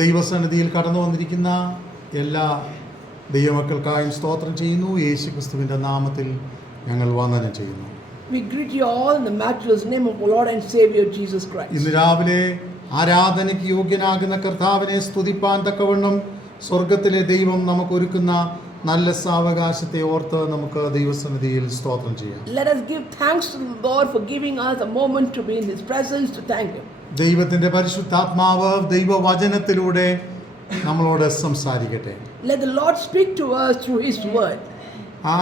ദൈവസന്നിധിയിൽ കടന്നു വന്നിരിക്കുന്ന എല്ലാ ദൈവമക്കൾക്കായും സ്തോത്രം ചെയ്യുന്നു. യേശുക്രിസ്തുവിൻ്റെ നാമത്തിൽ ഞങ്ങൾ വന്ദനം ചെയ്യുന്നു. We greet you all in the matchless name of our Lord and Savior Jesus Christ. ഇന്ന് രാവിലെ ആരാധനയ്ക്ക് യോഗ്യനാകുന്ന കർത്താവിനെ സ്തുതിപ്പാൻ തക്കവണ്ണം സ്വർഗത്തിലെ ദൈവം നമുക്ക് ഒരുക്കുന്ന നല്ല സാവകാശത്തെ ഓർത്ത് നമുക്ക് ദൈവസന്നിധിയിൽ സ്തോത്രം ചെയ്യാം. Let us give thanks to the Lord for giving us a moment to be in His presence to thank Him. ദൈവത്തിൻ്റെ പരിശുദ്ധാത്മാവ് ദൈവവചനത്തിലൂടെ നമ്മളോട് സംസാരിക്കട്ടെ. Let the Lord speak to us through His word.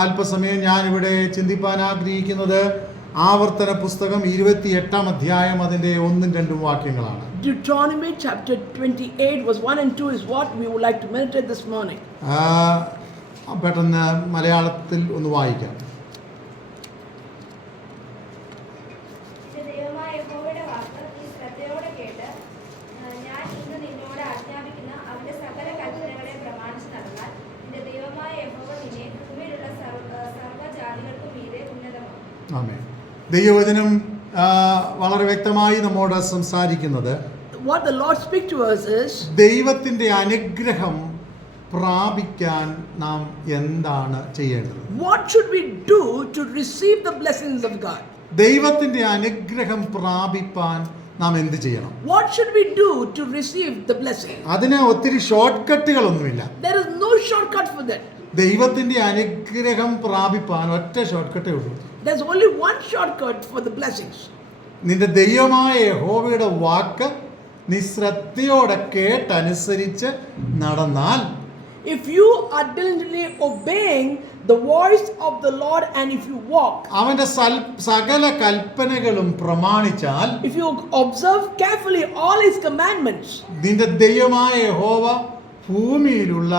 അല്പസമയം ഞാനിവിടെ ചിന്തിപ്പാൻ ആഗ്രഹിക്കുന്നത് ആവർത്തന പുസ്തകം 28-ാം അധ്യായം അതിൻ്റെ 1-2 വാക്യങ്ങളാണ്. Deuteronomy chapter 28 verse 1 and 2 is what we would like to meditate this morning. പെട്ടെന്ന് മലയാളത്തിൽ ഒന്ന് വായിക്കാം. ആമേൻ. ദൈവവചനം വളരെ വ്യക്തമായി നമ്മോട് സംസാരിക്കുന്നത് What the Lord speak to us is ദൈവത്തിന്റെ അനുഗ്രഹം പ്രാപിക്കാൻ നാം എന്താണ് ചെയ്യേണ്ടത്? What should we do to receive the blessings of God? ദൈവത്തിന്റെ അനുഗ്രഹം പ്രാപിപ്പാൻ നാം എന്ത് ചെയ്യണം? What should we do to receive the blessing? അതിന് ഒത്തിരി short കട്ടുകളൊന്നുമില്ല. There is no shortcut for that. ദൈവത്തിന്റെ അനുഗ്രഹം പ്രാപിപ്പാൻ ഒറ്റ ഷോർട്ട് കട്ടേ ഉള്ളൂ. There's only one shortcut for the blessings. നിന്റെ ദൈവമായ യഹോവയുടെ വാക്ക് നീ ശ്രദ്ധയോടെ കേട്ടനുസരിച്ച് നടന്നാൽ, if you are diligently obeying the voice of the Lord and if you walk, അവന്റെ സകല കൽപ്പനകളും പ്രമാണിച്ചാൽ, if you observe carefully all His commandments, നിന്റെ ദൈവമായ യഹോവ ഭൂമിയിലുള്ള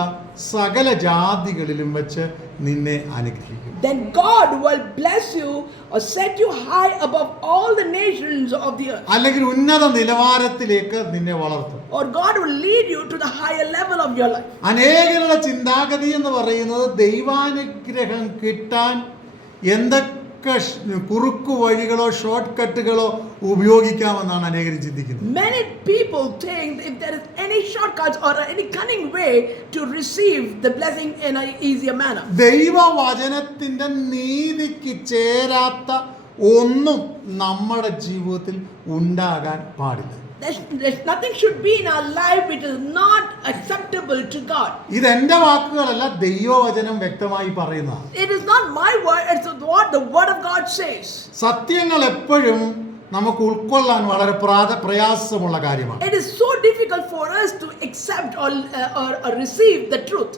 സകല ജാതികളിലും വെച്ച് നിന്നെ അനുഗ്രഹിക്കും. then God will bless you or set you high above all the nations of the earth. അല്ലെങ്കിൽ ഉന്നത നിലവാരത്തിലേക്ക് നിന്നെ വളർത്തും. Or God will lead you to the higher level of your life. അനേകരുടെ ചിന്താഗതി എന്ന് പറയുന്നത് ദൈവാനുഗ്രഹം കിട്ടാൻ എന്തൊക്കെ കുറുക്കു വഴികളോ ഷോർട്ട് കട്ടുകളോ ഉപയോഗിക്കാമെന്നാണ് അനേകർ ചിന്തിക്കുന്നത്. Many people think if there is any shortcuts or any cunning way to receive the blessing in an easier manner. ദൈവവചനത്തിന്റെ നീതിക്ക് ചേരാത്ത ഒന്നും നമ്മുടെ ജീവിതത്തിൽ ഉണ്ടാകാൻ പാടില്ല. There's nothing should be in our life which is not acceptable to God. ഇതെന്റെ വാക്കുകളല്ല, ദൈവവചനം വ്യക്തമായി പറയുന്നതാണ്. It is not my word, it's what the word of God says. സത്യങ്ങൾ എപ്പോഴും നമുക്ക് ഉൾക്കൊള്ളാൻ വളരെ പ്രയാസമുള്ള കാര്യമാണ്. It is so difficult for us to accept or receive the truth.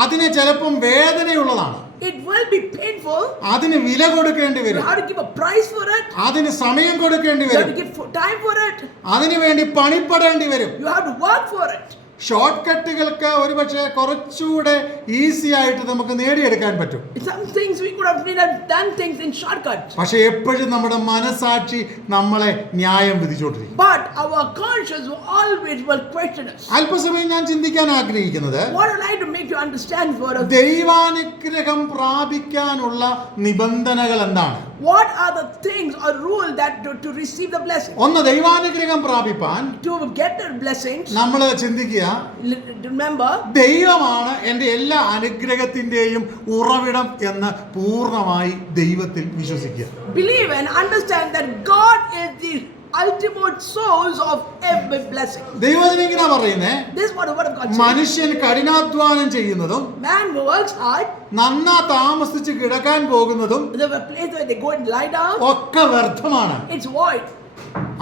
അതിന് ചിലപ്പം വേദനയുള്ളതാണ്. It will be painful. അതിന് വില കൊടുക്കേണ്ടി വരും. You have to give a price for it. അതിന് സമയം കൊടുക്കേണ്ടി You വരും. have to give time for it. അതിനു വേണ്ടി പണിപ്പെടേണ്ടി വരും. You have to work for it. Short കട്ടുകൾക്ക് ഒരുപക്ഷെ കുറച്ചുകൂടെ ഈസി ആയിട്ട് നമുക്ക് നേടിയെടുക്കാൻ പറ്റും. Some things we could have done things in shortcuts. പക്ഷെ എപ്പോഴും നമ്മുടെ മനസാക്ഷി നമ്മളെ ന്യായം വിധിച്ചുകൊണ്ടിരിക്കും. But our conscience will question us. അല്പസമയം ഞാൻ ചിന്തിക്കാൻ ആഗ്രഹിക്കുന്നത്, What would I like to make you understand for us? ദൈവാനുഗ്രഹം പ്രാപിക്കാനുള്ള നിബന്ധനകൾ എന്താണ്? What are the things or rule that to receive the blessing? ഒന്ന്, ദൈവാനുഗ്രഹം പ്രാപിപ്പാൻ To get the blessings, നമ്മൾ ചിന്തിക്കുക, remember, ദൈവമാണ് എൻ്റെ എല്ലാ അനുഗ്രഹത്തിന്റെയും ഉറവിടം എന്ന് പൂർണ്ണമായി ദൈവത്തിൽ വിശ്വസിക്കുക. believe and understand that God is the ultimate source of every blessing. ദൈവത്തിന് ഇങ്ങനെ പറയുന്നേ, This is what the word of God says. മനുഷ്യൻ കഠിനാധ്വാനം ചെയ്യുന്നതും Man who works hard, നന്നാ താമസിച്ച് കിടക്കാൻ പോകുന്നതും the place where they go and lie down, ഒക്കെ വ്യർത്ഥമാണ്. it's void.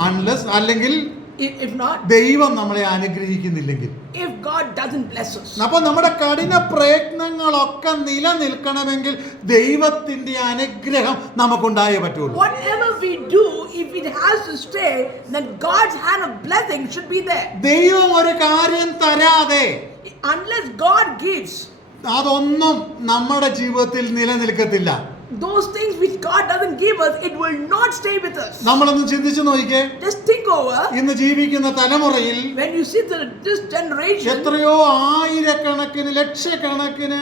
അൺലെസ്, അല്ലെങ്കിൽ If not, ദൈവം നമ്മളെ അനുഗ്രഹിക്കുന്നില്ലെങ്കിൽ. if God doesn't bless us. അപ്പൊ നമ്മുടെ കഠിന പ്രയത്നങ്ങളൊക്കെ നിലനിൽക്കണമെങ്കിൽ ദൈവത്തിന്റെ അനുഗ്രഹം നമുക്കുണ്ടായേ പറ്റുള്ളൂ. Whatever we do, if it has to stay, then God's hand of blessing should be there. ദൈവം ഒരു കാര്യം തരാതെ, Unless God gives, അതൊന്നും നമ്മുടെ ജീവിതത്തിൽ നിലനിൽക്കത്തില്ല. those things which God doesn't give us, it will not stay with us. നമ്മളൊന്ന് ചിന്തിച്ചു നോക്കിക്കേ. Just think over. ഇന്ന് ജീവിക്കുന്ന തലമുറയിൽ When you see this generation, എത്രയോ ആയിരക്കണക്കിന് ലക്ഷക്കണക്കിന്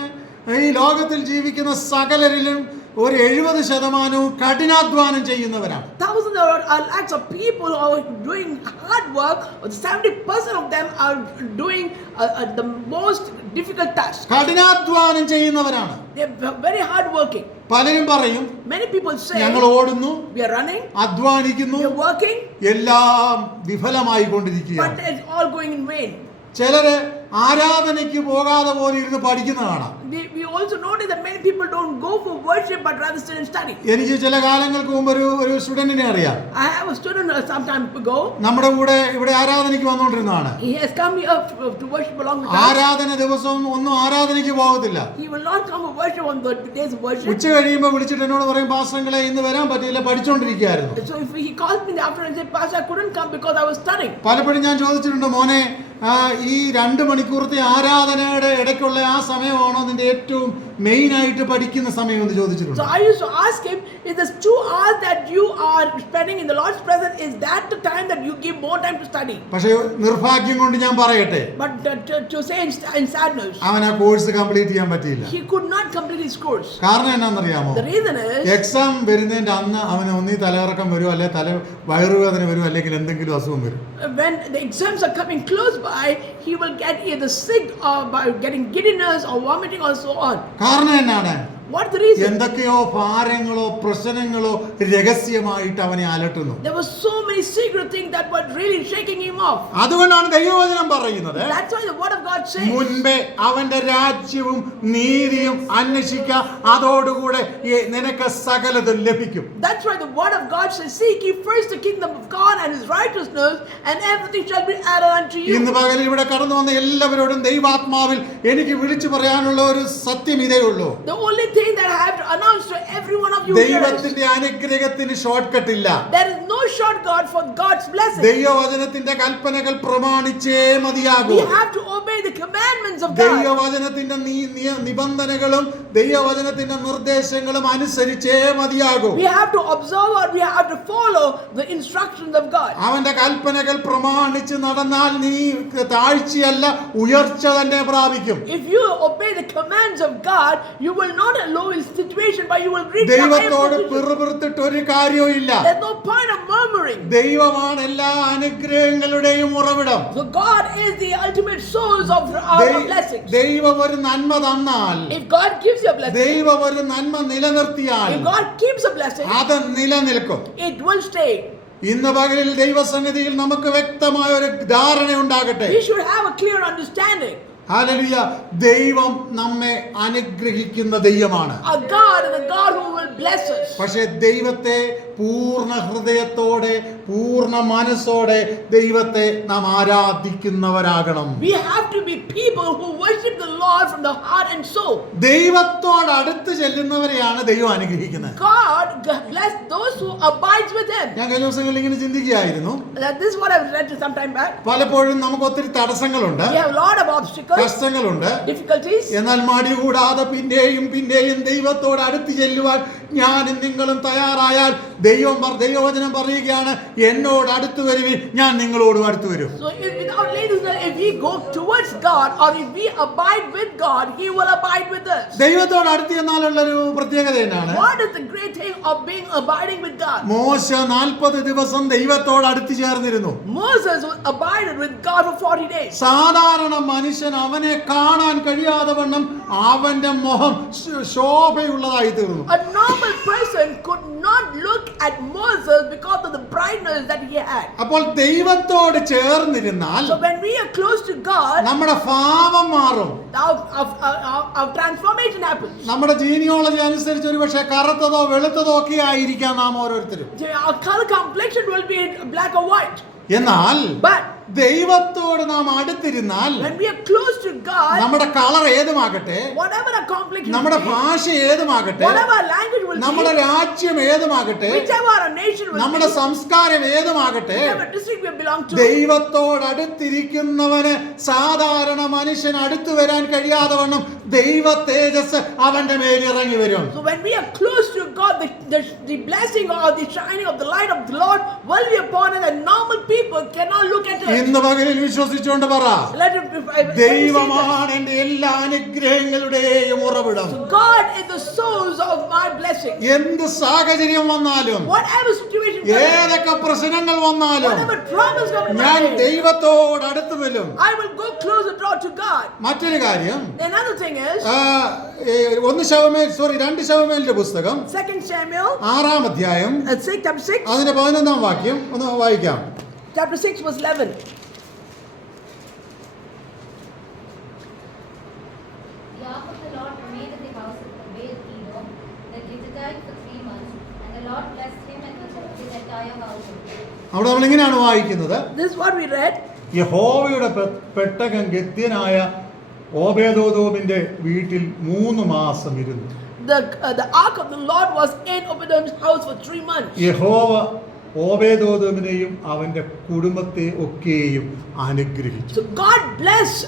ഈ ലോകത്തിൽ ജീവിക്കുന്ന സകലരിലും ഒരു 70% കഠിനാധ്വാനം ചെയ്യുന്നവരാണ്. Thousands are lakhs of people who are doing hard work. 70% of them are doing the most difficult task. കഠിനാധ്വാനം ചെയ്യുന്നവരാണ്. They are very hard working. പലരും പറയും, Many people say ഞങ്ങൾ ഓടുന്നു, we are running, അധ്വാനിക്കുന്നു, we are working, എല്ലാം വിഫലമായി കൊണ്ടിരിക്കുകയാണ്. but it's all going in vain. ചിലര് ആരാധനയ്ക്ക് പോകാതെ പോലെ ഇരുന്ന് പഠിക്കുന്ന കാണാം. We also notice that many people don't go for worship but rather sit and study. എനിക്ക് ചില കാലങ്ങൾക്ക് മുമ്പ് ഒരു സ്റ്റുഡന്റിനെ അറിയാം. I have a student some time ago. നമ്മുടെ കൂടെ ഇവിടെ ആരാധനയ്ക്ക് വന്നുകൊണ്ടിരുന്നതാണ്. He has come here to worship along with us. ആരാധന ദിവസവും ഒന്നും ആരാധനയ്ക്ക് പോകത്തില്ല. He will not come to worship on the days of worship. ഉച്ച കഴിയുമ്പോൾ വിളിച്ചിട്ട് എന്നോട് പറയും, പാസ്റ്ററങ്ങളെ ഇന്ന് വരാൻ പറ്റിയില്ല, പഠിച്ചുകൊണ്ടിരിക്കുകയായിരുന്നു. So if he calls me in the afternoon and says, Pastor, I couldn't come because I was studying. പലപ്പോഴും ഞാൻ ചോദിച്ചിട്ടുണ്ട്, മോനെ ഈ 2 മണിക്കൂറത്തെ ആരാധനയുടെ ഇടയ്ക്കുള്ള ആ സമയമാണോ നിന്റെ ഏറ്റവും മെയിൻ ആയിട്ട് പഠിക്കുന്ന സമയം എന്ന് ചോദിച്ചിട്ടുണ്ട്. So I used to ask him, is this 2 hours that you are spending in the Lord's presence, is that the time that you give more time to study? പക്ഷേ നിർഭാഗ്യം കൊണ്ട് ഞാൻ പറയട്ടെ, But to say in sadness, അവൻ ആ course complete ചെയ്യാൻ പറ്റിയില്ല. he could not complete his course. കാരണം എന്നാണെന്നറിയാമോ? The reason is, exam വരുന്നതിന്റെ അന്ന് അവന് ഒന്നീ തലകറക്കം വരും, അല്ലെ വയറുവേദന വരും, അല്ലെങ്കിൽ എന്തെങ്കിലും അസുഖം വരും. when the exams are coming close by, he will get either sick or by getting giddiness or vomiting or so on. കാരണം എന്നാണ്? What's the reason? എന്തൊക്കെയോ ഭാരങ്ങളോ പ്രശ്നങ്ങളോ രഹസ്യമായിട്ട് അവനെ അലട്ടുന്നു. There were so many secret things that were really shaking him off. അതുകൊണ്ടാണ് ദൈവവചനം പറയുന്നത്, That's why the word of God says, മുൻപേ അവന്റെ രാജ്യവും നീതിയും അന്വേഷിക്ക, അതോടുകൂടെ നിനക്ക് സകലതും ലഭിക്കും. that's why the word of God says, seek ye first the kingdom of God and his righteousness, and everything shall be added unto you. ഇന്ന് പകലിൽ ഇവിടെ കടന്നു വന്ന എല്ലാവരോടും ദൈവാത്മാവിൽ എനിക്ക് വിളിച്ചു പറയാനുള്ള ഒരു സത്യം ഇതേ ഉള്ളൂ. The only thing that I have to announce to every one of you here is, ദൈവത്തിന്റെ അനുഗ്രഹത്തിന് ഷോർട്ട് കട്ട് ഇല്ല. there is no shortcut for God's blessing. ദൈവവചനത്തിന്റെ കൽപ്പനകൾ പ്രമാണിച്ചേ മതിയാകൂ. We have to obey the commandments of God. ദൈവവചനത്തിന്റെ നിബന്ധനകളും ദൈവവചനത്തിന്റെ നിർദ്ദേശങ്ങളും അനുസരിച്ചേ മതിയാകൂ. We have to observe or we have to follow the instructions of God. അവന്റെ കൽപ്പനകൾ പ്രമാണിച്ച് നടന്നാൽ നീ താഴ്ചയല്ല ഉയർച്ച തന്നെ പ്രാപിക്കും. If you obey the commands of God, you will not a low situation, but you will reach the higher ദൈവത്തോട് position. പിറുപിറുത്തിട്ട് ഒരു കാര്യവുമില്ല. There's no point of murmuring. ദൈവമാണ് എല്ലാ അനുഗ്രഹങ്ങളുടെയും ഉറവിടം. So God is the ultimate source of our blessings. ദൈവം ഒരു നന്മ തന്നാൽ, If God gives you a blessing, ദൈവം ഒരു നന്മ നിലനിർത്തിയാൽ if God keeps a blessing, അത് നിലനിൽക്കും. it will stay. ഇന്ന് പകലിൽ ദൈവസന്നിധിയിൽ നമുക്ക് വ്യക്തമായ ഒരു ധാരണ ഉണ്ടാകട്ടെ. We should have a clear understanding. Hallelujah. ദൈവം നമ്മെ അനുഗ്രഹിക്കുന്ന ദൈവമാണ്. Our God is a God who will bless us. പക്ഷേ ദൈവത്തെ പൂർണ്ണ ഹൃദയത്തോടെ പൂർണ്ണ മനസ്സോടെ ദൈവത്തെ നാം ആരാധിക്കുന്നവരാകണം. We have to be people who worship the Lord from the heart and soul. ദൈവത്തോട് അടുത്ത് ചെല്ലുന്നവരെയാണ് ദൈവം അനുഗ്രഹിക്കുന്നത്. God bless those who abides with Him. ഞാൻ കഴിഞ്ഞ ദിവസങ്ങളിൽ ഇങ്ങനെ ചിന്തിക്കുകയായിരുന്നു. This is what I read some time back. പലപ്പോഴും നമുക്ക് ഒത്തിരി തടസ്സങ്ങളുണ്ട്, We have a lot of obstacles, കഷ്ടങ്ങളുണ്ട്. difficulties. എന്നാൽ മടി കൂടാതെ പിന്നെയും പിന്നെയും ദൈവത്തോട് അടുത്ത് ചെല്ലുവാൻ ഞാനും നിങ്ങളും തയ്യാറായാൽ ദൈവവചനം പറയുകയാണ്, എന്നോട് അടുത്ത് വരുവിൻ, ഞാൻ നിങ്ങളോടും അടുത്ത് വരും. So without ladies, if we go towards God or if we abide with God, He will abide with us. ദൈവത്തോട് അടുത്ത് ചെന്നാലുള്ളൊരു പ്രത്യേകത എന്നാണ്? What is the great thing of being abiding with God? മോശ 40 ദിവസം ദൈവത്തോട് അടുത്ത് ചേർന്നിരുന്നു. Moses was abided with God for 40 days. സാധാരണ മനുഷ്യൻ അവനെ കാണാൻ കഴിയാതെ വണ്ണം അവന്റെ മുഖം ശോഭയുള്ളതായി തീർന്നു. A normal person could not look at Moses because of the brightness that he had. അപ്പോൾ ദൈവത്തോട് ചേർന്നിരുന്നാൽ So when we are close to God, നമ്മുടെ ഭാവം മാറും. our transformation happens. നമ്മുടെ ജീനിയോളജി അനുസരിച്ച് ഒരുപക്ഷെ കറുത്തതോ വെളുത്തതോ ഒക്കെ ആയിരിക്കാം നാം ഓരോരുത്തരും. Our color complexion will be black or white. എന്നാൽ But ദൈവത്തോട് നാം അടുത്തിരുന്നാൽ when we are close to God, നമ്മുടെ കളർ ഏതുമാകട്ടെ, whatever our complexion നമ്മുടെ will be, ഭാഷ ഏതുമാകട്ടെ, whatever our language will നമ്മുടെ be, രാജ്യം ഏതുമാകട്ടെ, whichever our nation will നമ്മുടെ be, സംസ്കാരം ഏതുമാകട്ടെ, whatever district we belong to, ദൈവത്തോട് അടുത്തിരിക്കുന്നവന് സാധാരണ മനുഷ്യൻ അടുത്തു വരാൻ കഴിയാതെ വണ്ണം ദൈവ തേജസ് അവന്റെ മേൽ ഇറങ്ങി വരും. so when we are close to God, the blessing or the shining of the light of the Lord will be upon us, and normal people cannot look at it. ഇന്ന് പകലിൽ വിശ്വസിച്ചുകൊണ്ട് പറ, Let it ദൈവമാണ് എൻ്റെ എല്ലാ അനുഗ്രഹങ്ങളുടെയും ഉറവിടം. So God is the source of my blessing. എന്ത് സാഹചര്യം വന്നാലും, Whatever situation comes, ഏതൊക്കെ പ്രശ്നങ്ങൾ വന്നാലും, whatever troubles come in my ഞാൻ way, ദൈവത്തോട് അടുത്ത് വരും. I will go closer to God. മറ്റൊരു കാര്യം, Another thing is 2 ശമൂവേലിന്റെ പുസ്തകം 2 Samuel 6 അധ്യായം 6, chapter 6, അതിന്റെ 11 വാക്യം ഒന്ന് വായിക്കാം. chapter 6 verse 11. The ark of the Lord remained in the house of the Obed-Edom the Gittite for 3 months, and the Lord blessed him and his entire household. അവിടെ നമ്മൾ ഇങ്ങനെയാണ് വായിക്കുന്നത്. This is what we read. യഹോവയുടെ പെട്ടകം ഗത്യനായ ഓബേദോദോമിന്റെ വീട്ടിൽ 3 മാസം ഇരുന്നു. The ark of the Lord was in Obed-Edom's house for 3 months. യഹോവ ഓബേദോദോമിനെയും അവന്റെ കുടുംബത്തെ ഒക്കെയും അനുഗ്രഹിച്ചു. So God blessed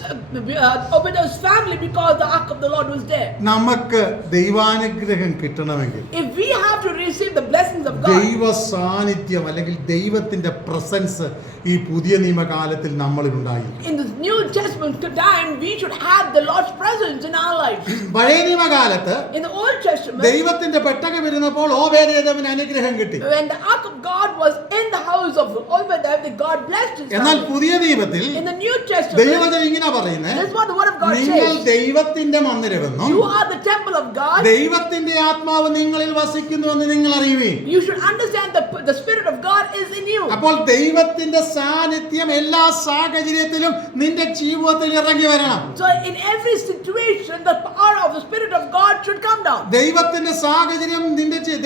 Obed-Edom's family because the ark of the Lord was there. നമുക്ക് ദൈവാനുഗ്രഹം കിട്ടണമെങ്കിൽ, If we have to receive the blessings of God, ദൈവ സാന്നിധ്യം അല്ലെങ്കിൽ ദൈവത്തിന്റെ പ്രസൻസ് ഈ പുതിയ നിയമകാലത്തിൽ നമ്മളിൽ ഉണ്ടായിരിക്കും. in this New Testament time, we should have the Lord's presence in our lives. പഴയ നിയമകാലത്ത് In the Old Testament, ദൈവത്തിന്റെ പെട്ടകം ഇരുന്നപ്പോൾ ഓബേദേദോമിന് അനുഗ്രഹം കിട്ടി. when the ark of God was in the house of Obed-Edom, God blessed his എന്നാൽ family. പുതിയ നിയമത്തിൽ In the New Testament, ദൈവവചനം ഇങ്ങനെ പറയുന്നത്, this is what the word of God നിങ്ങൾ says. ദൈവത്തിന്റെ മന്ദിരമെന്നും You are the temple of God. ദൈവത്തിന്റെ ആത്മാവ് നിങ്ങളിൽ വസിക്കുന്നുവെന്ന് നിങ്ങൾ അറിയുവീൻ. You should understand the Spirit of God is in you. അപ്പോൾ ദൈവത്തിന്റെ സാന്നിധ്യം എല്ലാ സാഹചര്യത്തിലും നിന്റെ ജീവിതത്തിൽ ഇറങ്ങി വരണം. So in every situation, the power of the Spirit of God should come down. ദൈവത്തിന്റെ സാഹചര്യം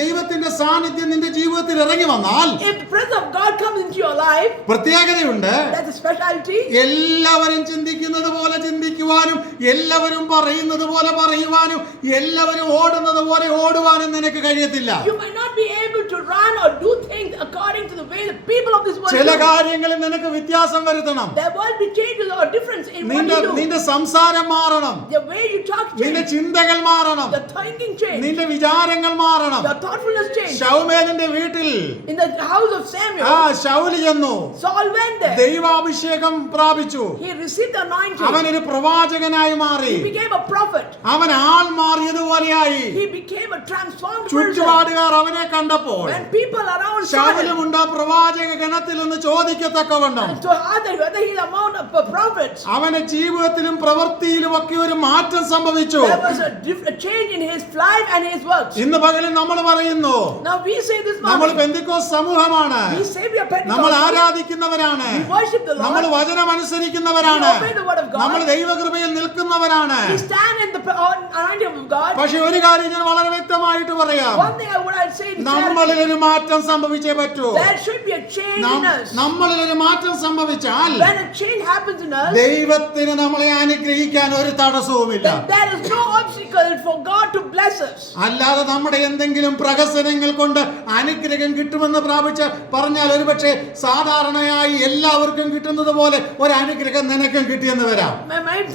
ദൈവത്തിന്റെ സാന്നിധ്യം നിന്റെ ജീവിതത്തിൽ ഇറങ്ങി വന്നാൽ If the presence of God comes into your life, പ്രത്യേകതയുണ്ട്. that's a specialty. എല്ലാവരും ചിന്തിക്കുന്നത് പോലെ ചിന്തിക്കുവാനും, എല്ലാവരും പറയുന്നത് പോലെ പറയുവാനും, എല്ലാവരും ഓടുന്നത് പോലെ ഓടുവാനും നിനക്ക് കഴിയത്തില്ല. You might not be able to run or do things according to the way the people of this world ചില do. കാര്യങ്ങളിൽ നിനക്ക് വ്യത്യാസം വരുത്തണം. There will be changes or difference in what നിന്റെ you do. നിന്റെ സംസാരം മാറണം. The way you talk നിന്റെ change. ചിന്തകൾ മാറണം. The thinking change. നിന്റെ വിചാരങ്ങൾ മാറണം. The thoughtfulness change. ശൗമേലിന്റെ വീട്ടിൽ In the house of Samuel, Saul ചെന്നു. Saul went there. ദൈവാഭിഷേകം പ്രാപിച്ചു. He received the anointing. അവനൊരു പ്രവാചകനായി മാറി. He became a prophet. അവൻ ആൾ മാറിയതുപോലെയായി. He became a transformed person. ചുറ്റുപാടുകാർ അവനെ കണ്ടപ്പോൾ When people around saw him, ശൗലുമുണ്ട് പ്രവാചക ഗണത്തിൽ നിന്ന് ചോദിക്കത്തക്കവണ്ണം to others whether he's among the prophets, അവന്റെ ജീവിതത്തിലും പ്രവൃത്തിയിലും ഒക്കെ ഒരു മാറ്റം സംഭവിച്ചു. there was a change in his life and his works. ഇന്ന് പകലും നമ്മൾ പറയുന്നു, Now we say this നമ്മൾ morning, പെന്തിക്കോസ് സമൂഹമാണ്, we say we are നമ്മൾ Pentecostal, ആരാധിക്കുന്നവരാണ്, we worship the നമ്മൾ Lord, വചനം അനുസരിക്കുന്നവരാണ്, we obey the word of God, നമ്മൾ ദൈവകൃപയിൽ നിൽക്കുന്നവരാണ്. we stand in the anointing of God. പക്ഷെ ഒരു കാര്യം ഞാൻ വളരെ വ്യക്തമായിട്ട് പറയാം, One thing I would say is നമ്മളിൽ ഒരു മാറ്റം സംഭവിച്ചേ പറ്റൂ. there should be a change in us. നമ്മളിൽ ഒരു മാറ്റം സംഭവിച്ചാൽ When a change happens in us, ദൈവത്തിന് നമ്മളെ അനുഗ്രഹിക്കാൻ ഒരു തടസ്സവുമില്ല. then there is no obstacle for God to bless us. അല്ലാതെ നമ്മുടെ എന്തെങ്കിലും പ്രഹസനങ്ങൾ കൊണ്ട് അനുഗ്രഹം കിട്ടുമെന്ന് പറഞ്ഞാൽ ഒരുപക്ഷെ സാധാരണയായി എല്ലാവർക്കും കിട്ടുന്നത് പോലെ ഒരു അനുഗ്രഹം നിനക്കും കിട്ടിയെന്ന് വരാം.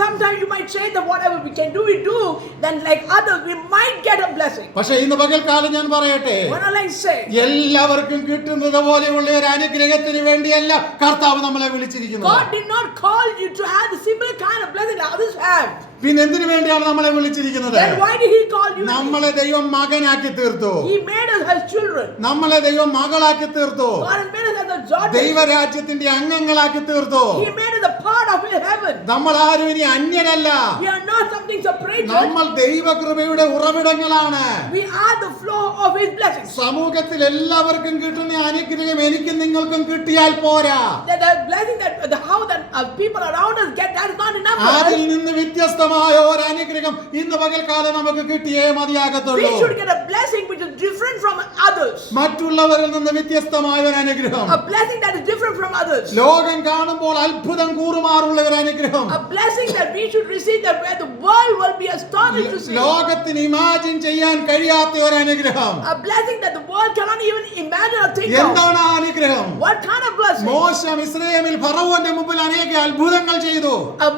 Sometimes you might say that whatever we can do, we do. Then like others, we might get a blessing. പക്ഷെ ഇന്ന് പകൽക്കാലം ഞാൻ പറയട്ടെ, What will I say? എല്ലാവർക്കും കിട്ടുന്നത് പോലെയുള്ള ഒരു അനുഗ്രഹത്തിന് വേണ്ടിയല്ല കർത്താവ് നമ്മളെ വിളിച്ചിരിക്കുന്നത്. God did not call you to have the similar kind of blessing that others have. പിന്നെ എന്തിനു വേണ്ടിയാണ് നമ്മളെ വിളിച്ചിരിക്കുന്നത്? Then why did He call you? നമ്മളെ ദൈവം മകനാക്കി തീർത്തു. He made us as children. നമ്മളെ ദൈവം മകളാക്കി തീർത്തു. God has made us as a daughters. ദൈവരാജ്യത്തിന്റെ അംഗങ്ങളാക്കി തീർത്തു. He made us a part of His heaven. നമ്മൾ ആരും ഇനി അന്യരല്ല. We are not something separated. നമ്മൾ ദൈവകൃപയുടെ ഉറവിടങ്ങളാണ്. We are the flow of His blessings. സമൂഹത്തിൽ എല്ലാവർക്കും കിട്ടുന്ന അനുഗ്രഹം എനിക്കും നിങ്ങൾക്കും കിട്ടിയാൽ പോരാ. That the blessing that the how that people around us get, that is not enough for അതിൽ us. നിന്ന് വ്യത്യസ്തമായ ഒരു അനുഗ്രഹം ഇന്ന് പകൽക്കാലം നമുക്ക് കിട്ടിയേ മതിയാകത്തുള്ളൂ. We should get a blessing which is different from others. മറ്റുള്ളവരിൽ നിന്ന് വ്യത്യസ്തമായ ഒരു അനുഗ്രഹം. A blessing that is different from others. ലോകം കാണുമ്പോൾ അത്ഭുതം കൂറുമാറുള്ള ഒരു അനുഗ്രഹം. A blessing that we should receive that where the world will be astonished to see. ലോകത്തിന് ഇമാജിൻ ചെയ്യാൻ കഴിയാത്ത ഒരു അനുഗ്രഹം. A blessing that the world cannot even imagine or think of. എന്താണ് ആ അനുഗ്രഹം? What kind of blessing? മോശ മിസ്രയീമിൽ ഫറവോന്റെ മുമ്പിൽ അനേക അത്ഭുതങ്ങൾ ചെയ്തു.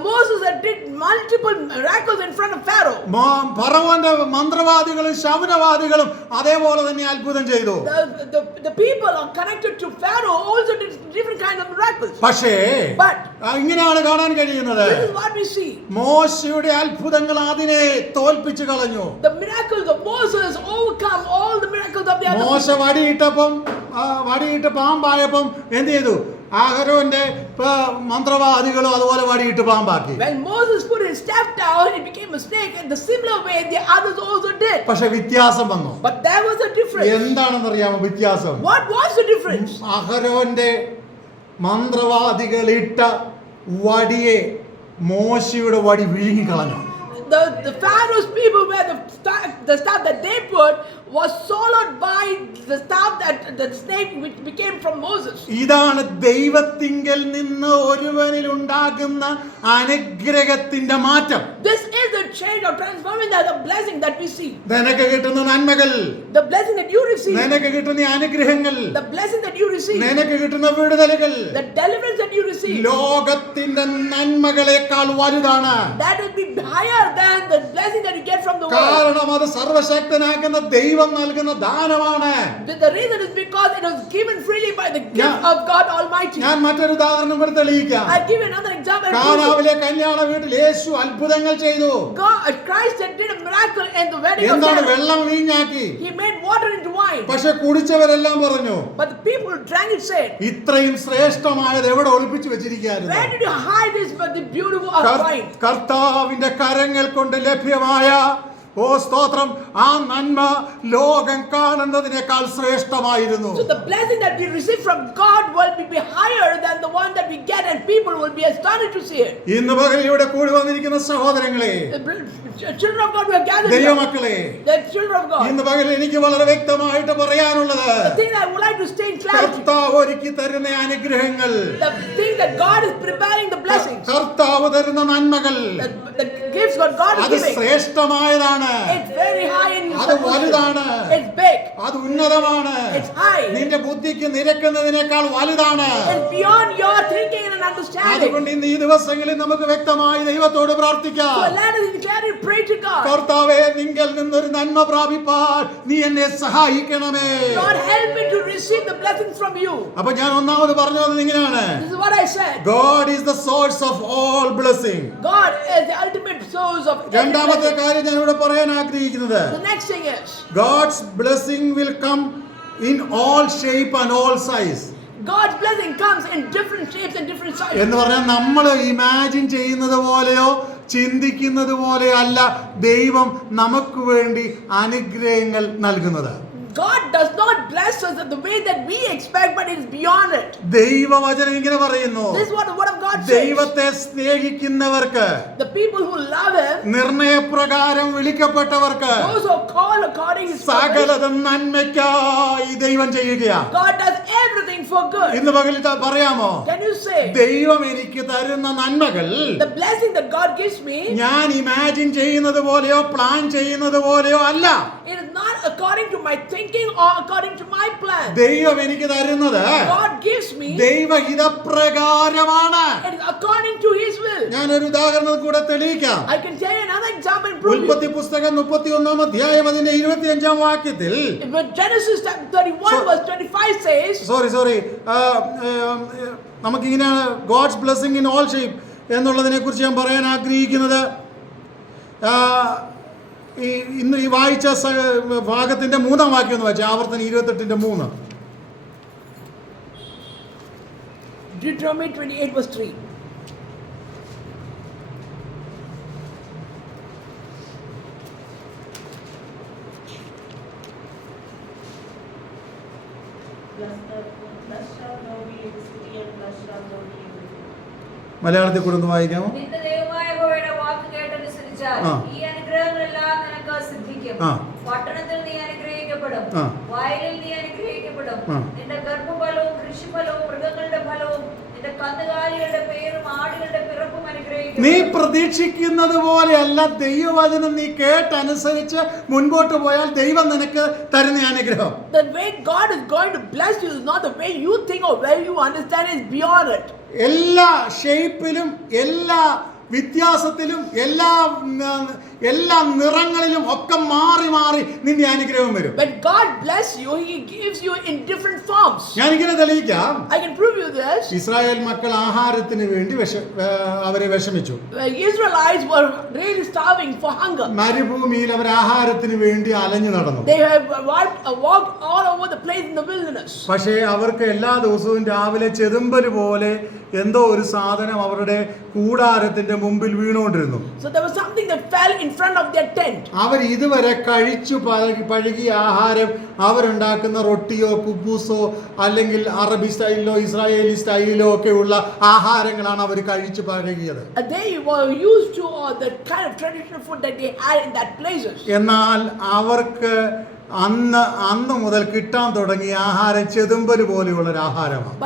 Moses that did multiple miracles in front of Pharaoh. ഫറവോന്റെ മന്ത്രവാദികളും ശകുനവാദികളും അതേപോലെ തന്നെ അത്ഭുതം ചെയ്തു. The people are connected to Pharaoh also did different kind of miracles. പക്ഷേ But ഇങ്ങനെയാണ് കാണാൻ കഴിയുന്നത്. this is what we see. മോശയുടെ അത്ഭുതങ്ങൾ അതിനെ തോൽപ്പിച്ചു കളഞ്ഞു. The miracles of Moses overcome all the miracles of the other മോശ people. വടിയിട്ട് പാമ്പായപ്പം എന്ത് ചെയ്തു? അഹരോന്റെ മന്ത്രവാദികളും അതുപോലെ വടിയിട്ട് പാമ്പാക്കി. When Moses put his staff down, it became a snake, and the similar way the others also did. പക്ഷെ വ്യത്യാസം വന്നു. But there was a difference. എന്താണെന്ന് അറിയാമോ വ്യത്യാസം? What was the difference? അഹരോന്റെ മന്ത്രവാദികളിട്ട വടിയെ മോശയുടെ വടി വിഴുങ്ങിക്കളഞ്ഞു. The Pharaoh's people where the staff that they put was swallowed by the staff that the snake which became from Moses. ഇതാണ് ദൈവത്തിങ്കൽ നിന്ന് ഒരുവനിൽ ഉണ്ടാകുന്ന അനുഗ്രഹത്തിന്റെ മാറ്റം. This is the change or transforming the blessing that we see. നിനക്ക് കിട്ടുന്ന നന്മകൾ, The blessing that you receive, നിനക്ക് കിട്ടുന്ന അനുഗ്രഹങ്ങൾ, the blessing that you receive, നിനക്ക് കിട്ടുന്ന വിടുതലുകൾ the deliverance that you receive, ലോകത്തിന്റെ നന്മകളെക്കാൾ വലുതാണ്. that will be higher than the blessing that you get from the world. കാരണം അത് സർവശക്തനാകുന്ന ദൈവം നൽകുന്ന ദാനമാണ്. The reason is because it was given freely by the gift of God Almighty. ഞാൻ മറ്റൊരു ഉദാഹരണം കൂടി തെളിയിക്കാം. I'll give you another example. കാനാവിലെ കല്യാണ വീട്ടിൽ യേശു അത്ഭുതങ്ങൾ ചെയ്തു. Christ did a miracle in the wedding of എന്താണ്? Cana. വെള്ളം വീഞ്ഞാക്കി. He made water into wine. പക്ഷെ കുടിച്ചവരെല്ലാം പറഞ്ഞു, But the people who drank it said, ഇത്രയും ശ്രേഷ്ഠമായത് എവിടെ ഒളിപ്പിച്ചു വെച്ചിരിക്കുകയായിരുന്നു? where did you hide this but the beautiful wine? കർത്താവിന്റെ കരങ്ങൾ കൊണ്ട് ലഭ്യമായ സ്തോത്രം, ആ നന്മ ലോകം കാണുന്നതിനേക്കാൾ ശ്രേഷ്ഠമായിരുന്നു. So the blessing that we receive from God will be higher than the one that we get, and people will be astonished to see it. ഇന്ന് പകൽ ഇവിടെ കൂടി വന്നിരിക്കുന്ന സഹോദരങ്ങളെ, The children of God who are gathered here, ദൈവമക്കളെ, the children of God, ഇന്ന് പകൽ എനിക്ക് വളരെ വ്യക്തമായിട്ട് പറയാനുള്ളത്, the thing I would like to stay in clarity, കർത്താവ് ഒരുക്കി തരുന്ന അനുഗ്രഹങ്ങൾ, the thing that God is preparing the blessings, കർത്താവ് തരുന്ന നന്മകൾ, the gifts that God is അത് giving, ശ്രേഷ്ഠമായതാണ്. it's very high in അത് വലുതാണ്. it's big, അത് ഉന്നതമാണ്. it's high, നിന്റെ ബുദ്ധിക്ക് നിരക്കുന്നതിനേക്കാൾ വലുതാണ്. it's beyond your thinking and understanding. അതുകൊണ്ട് ഇന്ന് ഈ ദിവസങ്ങളിൽ നമുക്ക് വ്യക്തമായി ദൈവത്തോട് പ്രാർത്ഥിക്കാം. So let us declare and pray to God. കർത്താവേ, നിങ്കൽ നിന്നൊരു നന്മ പ്രാപിപ്പാൻ നീ എന്നെ സഹായിക്കണമേ. Lord, help me to receive the blessings from you. അപ്പൊ ഞാൻ ഒന്നാമത് പറഞ്ഞു വന്നത് ഇങ്ങനെയാണ്. This is what I said. God is the source of all blessing. God is the ultimate source of every രണ്ടാമത്തെ blessing. കാര്യം ഞാൻ ഇവിടെ പറയാൻ ആഗ്രഹിക്കുന്നത്, The next thing is, God's blessing will come in all shape and all size. God's blessing comes in different shapes and different sizes. എന്ന് പറഞ്ഞാൽ നമ്മൾ imagine ചെയ്യുന്നത് പോലെയോ ചിന്തിക്കുന്നത് പോലെയോ അല്ല ദൈവം നമുക്ക് വേണ്ടി അനുഗ്രഹങ്ങൾ നൽകുന്നത്. God does not bless us in the way that we expect, but it's beyond it. ദൈവവചനം ഇങ്ങനെ പറയുന്നു, This is what the word of God says. ദൈവത്തെ സ്നേഹിക്കുന്നവർക്ക്, The people who love Him, നിർണയപ്രകാരം വിളിക്കപ്പെട്ടവർക്ക് those who are called according to His purpose, സകലതും നന്മയ്ക്കായി ദൈവം ചെയ്യുകയാണ്. God does everything for good. ഇന്ന് പകൽ പറയാമോ, Can you say, ദൈവം എനിക്ക് തരുന്ന നന്മകൾ the blessing that God gives me, ഞാൻ ഇമാജിൻ ചെയ്യുന്നത് പോലെയോ പ്ലാൻ ചെയ്യുന്നത് പോലെയോ അല്ല. it is not according to my thinking or according to my plan. ദൈവം എനിക്ക് തരുന്നത് God gives me, ദൈവഹിതപ്രകാരമാണ്. it is according to His will. ഞാനൊരു ഉദാഹരണം കൂടെ തെളിയിക്കാം. I can tell you another example and prove you. ഉൽപ്പത്തി പുസ്തകം 31 അധ്യായം അതിന്റെ 25 വാക്യത്തിൽ, When Genesis 31 verse 25 says, sorry നമുക്കിങ്ങനെയാണ് God's blessing in all shape എന്നുള്ളതിനെ കുറിച്ച് ഞാൻ പറയാൻ ആഗ്രഹിക്കുന്നത്. ഇന്ന് ഈ വായിച്ച ഭാഗത്തിന്റെ 3-ാം വാക്യം ഒന്ന് വായിച്ച, ആവർത്തനം 28:3. Deuteronomy 28 verse 3. മലയാളത്തിൽ കൂടെ ഒന്ന് വായിക്കാമോ? നിന്റെ ദൈവമായ യഹോവയുടെ വാക്ക് കേട്ടനുസരിച്ചാൽ ഈ അനുഗ്രഹങ്ങളെല്ലാം നിനക്ക് സിദ്ധിക്കും. പട്ടണത്തിൽ നീ അനുഗ്രഹിക്കപ്പെടും, വയലിൽ നീ അനുഗ്രഹിക്കപ്പെടും. നിന്റെ ഗർഭഫലവും കൃഷിഫലവും മൃഗങ്ങളുടെ ഫലവും നിന്റെ കന്നുകാലികളുടെ പേരും ആടുകളുടെ പിറപ്പും അനുഗ്രഹിക്കും. നീ പ്രതീക്ഷിക്കുന്നത് പോലെയല്ല ദൈവവചനം നീ കേട്ടനുസരിച്ച് മുൻപോട്ട് പോയാൽ ദൈവം നിനക്ക് തരുന്ന അനുഗ്രഹം. The way God is going to bless you is not the way you think or where you understand, is beyond it. എല്ലാ ഷേപ്പിലും എല്ലാ വ്യത്യാസത്തിലും എല്ലാ നിറങ്ങളിലും ഒക്കെ മാറി മാറി നിന്റെ അനുഗ്രഹം വരും. When God bless you, He gives you in different forms. ഞാനിങ്ങനെ തെളിയിക്കാം. I can prove you this. Israel മക്കൾ ആഹാരത്തിന് വേണ്ടി അവരെ വിഷമിച്ചു. Israelites were really starving for hunger. മരുഭൂമിയിൽ അവർ ആഹാരത്തിന് വേണ്ടി അലഞ്ഞു നടന്നു. They have walked all over the place in the wilderness. പക്ഷേ അവർക്ക് എല്ലാ ദിവസവും രാവിലെ ചെതുമ്പല് പോലെ എന്തോ ഒരു സാധനം അവരുടെ കൂടാരത്തിന്റെ മുമ്പിൽ വീണുകൊണ്ടിരുന്നു. So there was something that fell in front of their tent. അവർ ഇതുവരെ കഴിച്ചു പഴകിയ ആഹാരം അവരുണ്ടാക്കുന്ന റൊട്ടിയോ കുബൂസോ അല്ലെങ്കിൽ അറബി സ്റ്റൈലിലോ ഇസ്രായേലി സ്റ്റൈലിലോ ഒക്കെ ഉള്ള ആഹാരങ്ങളാണ് അവർ കഴിച്ചു പഴകിയത്. They were used to the kind of traditional food that they had in that places. എന്നാൽ അവർക്ക് അന്ന് മുതൽ കിട്ടാൻ തുടങ്ങിയ ആഹാരം ചെതുമ്പല് പോലെയുള്ള ഒരു ആഹാരമാണ്.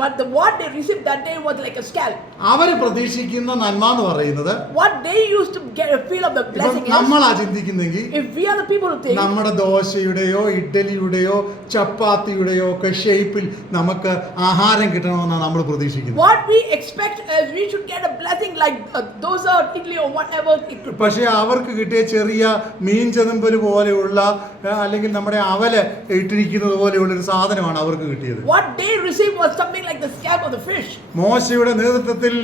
But what they received that day was like a scalp. അവർ പ്രതീക്ഷിക്കുന്ന നന്മ എന്ന് പറയുന്നത് What they used to get a feel of the blessing is, നമ്മളാ ചിന്തിക്കുന്നെങ്കിൽ if we are the people who think നമ്മുടെ ദോശയുടെയോ ഇഡ്ഡലിയുടെയോ ചപ്പാത്തിയുടെയോ ഒക്കെ ഷേപ്പിൽ നമുക്ക് ആഹാരം കിട്ടണമെന്നാണ് നമ്മൾ പ്രതീക്ഷിക്കുന്നത്. what we expect is we should get a blessing like dosa or idli or whatever it could be. പക്ഷേ അവർക്ക് കിട്ടിയ ചെറിയ മീൻ ചെതുമ്പല് പോലെയുള്ള അല്ലെങ്കിൽ നമ്മുടെ അവല് ഇട്ടിരിക്കുന്നത് പോലെയുള്ള ഒരു സാധനമാണ് അവർക്ക് കിട്ടിയത്. What they received was something like the scalp of the fish. മോശയുടെ നേതൃത്വത്തിൽ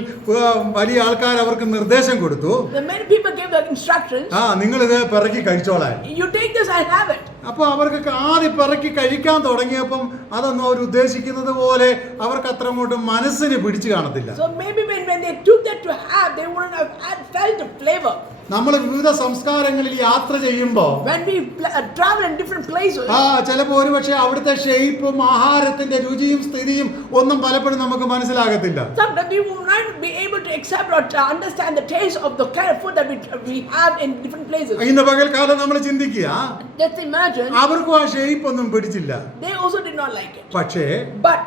വലിയ ആൾക്കാർ അവർക്ക് നിർദ്ദേശം കൊടുത്തു. The many people gave the instructions. നിങ്ങൾ ഇത് പിറക്കി കഴിച്ചോളാൻ. You take this and have it. അപ്പൊ അവർക്ക് ആദ്യം പിറക്കി കഴിക്കാൻ തുടങ്ങിയപ്പം അതൊന്നും അവർ ഉദ്ദേശിക്കുന്നത് പോലെ അവർക്ക് അത്രങ്ങോട്ട് മനസ്സിന് പിടിച്ചു കാണത്തില്ല. So maybe when they took that to have, they wouldn't have felt the flavor. നമ്മൾ വിവിധ സംസ്കാരങ്ങളിൽ യാത്ര ചെയ്യുമ്പോൾ when we travel in different places, ചിലപ്പോൾ ഒരുപക്ഷെ അവിടുത്തെ ഷേപ്പും ആഹാരത്തിന്റെ രുചിയും സ്ഥിതിയും ഒന്നും പലപ്പോഴും നമുക്ക് മനസ്സിലാകത്തില്ല. sometimes we will not be able to accept or to understand the taste of the kind of food that we have in different places. ഇന്ന് പകൽക്കാലം നമ്മൾ ചിന്തിക്കുക, just imagine അവർക്കും ആ ഷേപ്പ് ഒന്നും പിടിച്ചില്ല. they also did not like it. പക്ഷേ but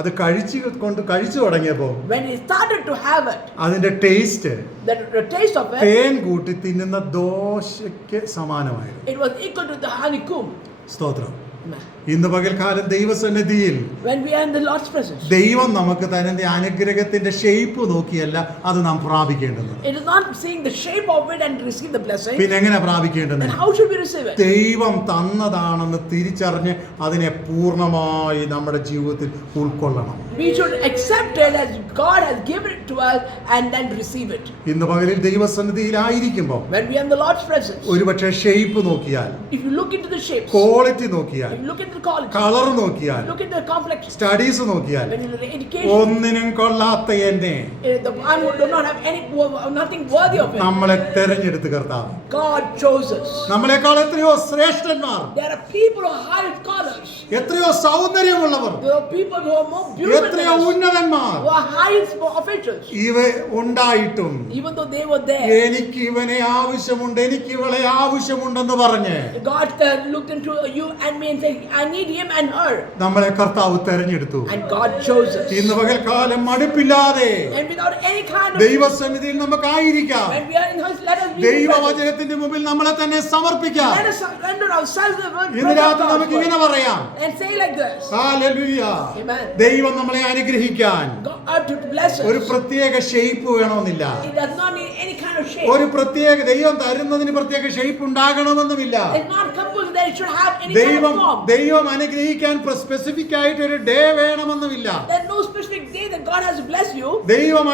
അത് കഴിച്ചു തുടങ്ങിയപ്പോ when he started to have it, അതിന്റെ taste the taste of it, തേൻ കൂട്ടി തിന്നുന്ന ദോശയ്ക്ക് സമാനമായിരുന്നു. it was equal to the honeycomb. സ്തോത്രം. ഇന്ന് പകൽക്കാലം ദൈവസന്നിധിയിൽ when we are in the Lord's presence, ദൈവം നമുക്ക് തന്റെ അനുഗ്രഹത്തിന്റെ ഷേപ്പ് നോക്കിയല്ല അത് നാം പ്രാപിക്കേണ്ടത്. it is not seeing the shape of it and receive the blessing. പിന്നെ എങ്ങനെ പ്രാപിക്കേണ്ടത്? and how should we receive it? ദൈവം തന്നതാണെന്ന് തിരിച്ചറിഞ്ഞ് അതിനെ പൂർണ്ണമായി നമ്മുടെ ജീവിതത്തിൽ ഉൾക്കൊള്ളണം. we should accept it as God has given it to us and then receive it. ഇന്ന് പകലിൽ ദൈവസന്നിധിയിലായിരിക്കുമ്പോൾ when we are in the Lord's presence, ഒരുപക്ഷെ ഷേപ്പ് നോക്കിയാൽ, if you look into the shapes, quality നോക്കിയാൽ, if you look into the quality, colour നോക്കിയാൽ, look into the complexion, studies നോക്കിയാൽ, when you look at education, ഒന്നിനും കൊള്ളാത്ത എന്നെ the one who do not have nothing worthy of it, നമ്മളെ തെരഞ്ഞെടുത്ത് കർത്താവ്. God chose us. നമ്മളെക്കാൾ എത്രയോ ശ്രേഷ്ഠന്മാർ, there are people who are high scholars, എത്രയോ സൗന്ദര്യമുള്ളവർ, there are people who are more beautiful എത്രയോ than us, ഉന്നതന്മാർ who are high officials, ഇവ ഉണ്ടായിട്ടും even though they were there, എനിക്ക് ഇവനെ ആവശ്യമുണ്ട്, എനിക്ക് ഇവളെ ആവശ്യമുണ്ടെന്ന് പറഞ്ഞ് God looked into you and me and said, I need him and her, നമ്മളെ കർത്താവ് തെരഞ്ഞെടുത്തു. and God chose us. ഇന്ന് പകൽക്കാലം മടുപ്പില്ലാതെ and without any kind of ദൈവസന്നിധിയിൽ നമുക്കായിരിക്കാം. when we are in his, let us be ദൈവവചനത്തിന്റെ മുമ്പിൽ നമ്മളെ തന്നെ സമർപ്പിക്കാം. let us surrender ourselves to the ഇന്ന് രാത്രി നമുക്ക് ഇങ്ങനെ പറയാം, and say like this, hallelujah. Amen. ദൈവം നമ്മളെ അനുഗ്രഹിക്കാൻ God to bless us. ഒരു പ്രത്യേക ഷേപ്പ് വേണമെന്നില്ല. It does not need any kind of shape. ഒരു പ്രത്യേക ദൈവം തരുന്നതിന് പ്രത്യേക shape ഉണ്ടാകണമെന്നുമില്ല. It's not compulsory that it should have any kind of form. ദൈവം അനുഗ്രഹിക്കാൻ സ്പെസിഫിക് ആയിട്ട് ഒരു day വേണമെന്നുമില്ല. There's no specific day that God has to bless you. ദൈവം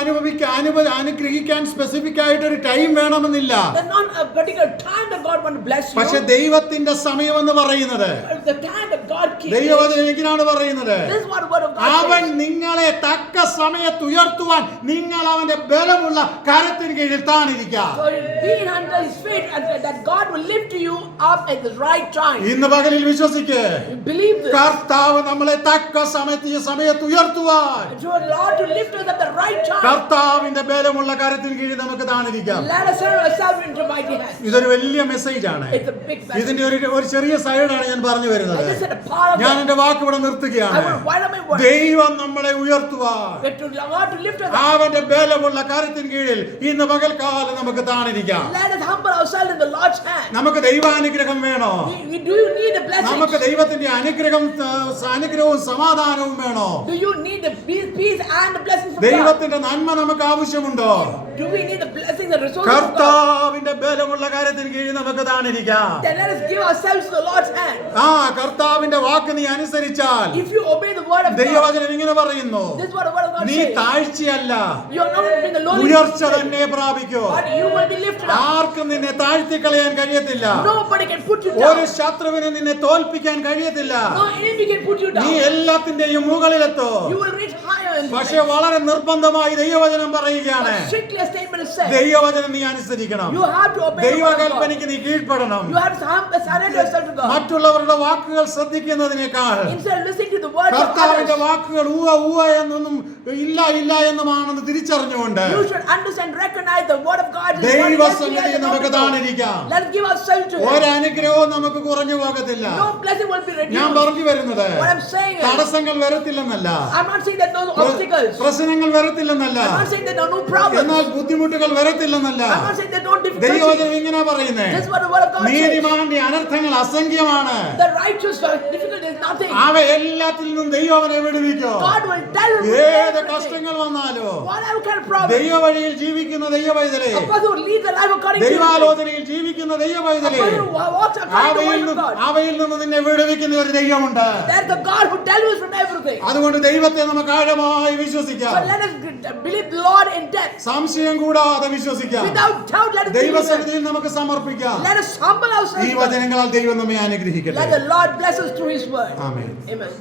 അനുഗ്രഹിക്കാൻ സ്പെസിഫിക് ആയിട്ട് ഒരു ടൈം വേണമെന്നില്ല. There's not a particular time that God wants to bless you. പക്ഷെ ദൈവത്തിന്റെ സമയം എന്ന് പറയുന്നത്, the time that God keeps. ദൈവവചനം എങ്ങനെയാണ് പറയുന്നത്? This is what the word of God അവൻ says. നിങ്ങളെ തക്ക സമയത്ത് ഉയർത്തുവാൻ നിങ്ങൾ അവന്റെ ബലമുള്ള കരത്തിന് കീഴിൽ താണിരിക്കാം. So be under his feet and that God will lift you up at the right time. ഇന്ന് പകലിൽ വിശ്വസിക്ക്, Believe this. കർത്താവ് നമ്മളെ തക്ക സമയത്ത് ഉയർത്തുവാൻ And you are Lord to lift us at the right time. കർത്താവിന്റെ ബലമുള്ള കരത്തിന് കീഴിൽ നമുക്ക് താണിരിക്കാം. Let us serve ourselves into mighty hands. ഇതൊരു വലിയ മെസ്സേജ് ആണ്. It's a big message. ഇതിന്റെ ഒരു ചെറിയ സൈഡാണ് ഞാൻ പറഞ്ഞു വരുന്നത്. I just said a part of ഞാൻ it. എന്റെ വാക്ക് ഇവിടെ നിർത്തുകയാണ്. I will wind up my word. ദൈവം നമ്മളെ ഉയർത്തുവാൻ But to Lord to lift us up. അവന്റെ ബലമുള്ള കരത്തിന് കീഴിൽ ഇന്ന് പകൽക്കാലം നമുക്ക് താണിരിക്കാം. Let us humble ourselves in the Lord's hand. നമുക്ക് ദൈവാനുഗ്രഹം വേണോ? Do you need the നമുക്ക് blessings? ദൈവത്തിന്റെ അനുഗ്രഹവും സമാധാനവും വേണോ? Do you need the peace and the blessings from God? ദൈവത്തിന്റെ നന്മ നമുക്ക് ആവശ്യമുണ്ടോ? Do we need the blessings and resources of God? കർത്താവിന്റെ ബലമുള്ള കാര്യത്തിന് കീഴിൽ നമുക്ക് താണിരിക്കാം. Then let us give ourselves to the Lord's hand. കർത്താവിന്റെ വാക്ക് നീ അനുസരിച്ചാൽ, If you obey the word of God, ദൈവവചനം ഇങ്ങനെ പറയുന്നു, this is what the word of God നീ says. താഴ്ചയല്ല, You are not going to bring the lowly, ഉയർച്ച തന്നെ പ്രാപിക്കൂ. but you will be lifted up. ആർക്കും നിന്നെ താഴ്ത്തി കളയാൻ കഴിയത്തില്ല. Nobody can put you ഒരു down. ശത്രുവിനെ നിന്നെ തോൽപ്പിക്കാൻ കഴിയത്തില്ല. No enemy can put you നീ down. എല്ലാത്തിന്റെയും മുകളിലെത്തോ. You will reach higher in പക്ഷെ വളരെ നിർബന്ധമായി ദൈവവചനം പറയുകയാണ്, But strictly a statement is said. ദൈവവചനം നീ അനുസരിക്കണം. You have to obey the word of God. ദൈവകൽപ്പനയ്ക്ക് നീ കീഴ്പ്പെടണം. You have to surrender yourself to God. മറ്റുള്ളവരുടെ വാക്കുകൾ ശ്രദ്ധിക്കുന്നതിനേക്കാൾ Instead of listening to the words of കർത്താവിന്റെ others, വാക്കുകൾ ഊവ എന്നൊന്നും ഇല്ല എന്നുമാണെന്ന് തിരിച്ചറിഞ്ഞുകൊണ്ട് you should understand, recognize the word of God is what is yes, ദൈവസന്നിധിയിൽ yes, and നമുക്ക് not no. താണിരിക്കാം. Let us give ourselves to Him. ഒരനുഗ്രഹവും നമുക്ക് കുറഞ്ഞു പോകത്തില്ല. No blessing will be ഞാൻ reduced. പറഞ്ഞു വരുന്നത് What I'm saying is, തടസ്സങ്ങൾ വരത്തില്ലെന്നല്ല, I'm not saying that no obstacles. പ്രശ്നങ്ങൾ വരത്തില്ലെന്നല്ല, I'm not saying that no problems. എന്നാൽ ബുദ്ധിമുട്ടുകൾ വരത്തില്ലെന്നല്ല. I'm not saying that no difficulties. ദൈവവചനം ഇങ്ങനെ പറയുന്നേ, This is what the word of God says. നീതിമാന്റെ അനർത്ഥങ്ങൾ അസംഖ്യമാണ്, The righteous difficulty is nothing. അവ എല്ലാത്തിൽ നിന്നും ദൈവം അവനെ വിടുവിക്കോ. God will tell you ഏത് everything. കഷ്ടങ്ങൾ വന്നാലോ Whatever kind of problem. ദൈവവഴിയിൽ ജീവിക്കുന്ന ദൈവവൈതലേ, A person who leads a life according to His will. ദൈവാലോചനയിൽ ജീവിക്കുന്ന A ദൈവവൈതലേ, person who walks according to the word of God. അവയിൽ നിന്ന് നിന്നെ വിടുവിക്കുന്ന ഒരു ദൈവമുണ്ട്. There's the God who delivers from everything. അതുകൊണ്ട് ദൈവത്തെ നമുക്ക് ആഴമായി വിശ്വസിക്കാം. So let us believe the Lord in depth. സംശയം കൂടാതെ വിശ്വസിക്കാം. Without doubt, let us believe Him. ദൈവസന്നിധിയിൽ നമുക്ക് സമർപ്പിക്കാം. Let us humble ഈ ourselves. വചനങ്ങളാൽ ദൈവം നമ്മെ Let അനുഗ്രഹിക്കട്ടെ. the Lord bless us through His word. Amen. Amen.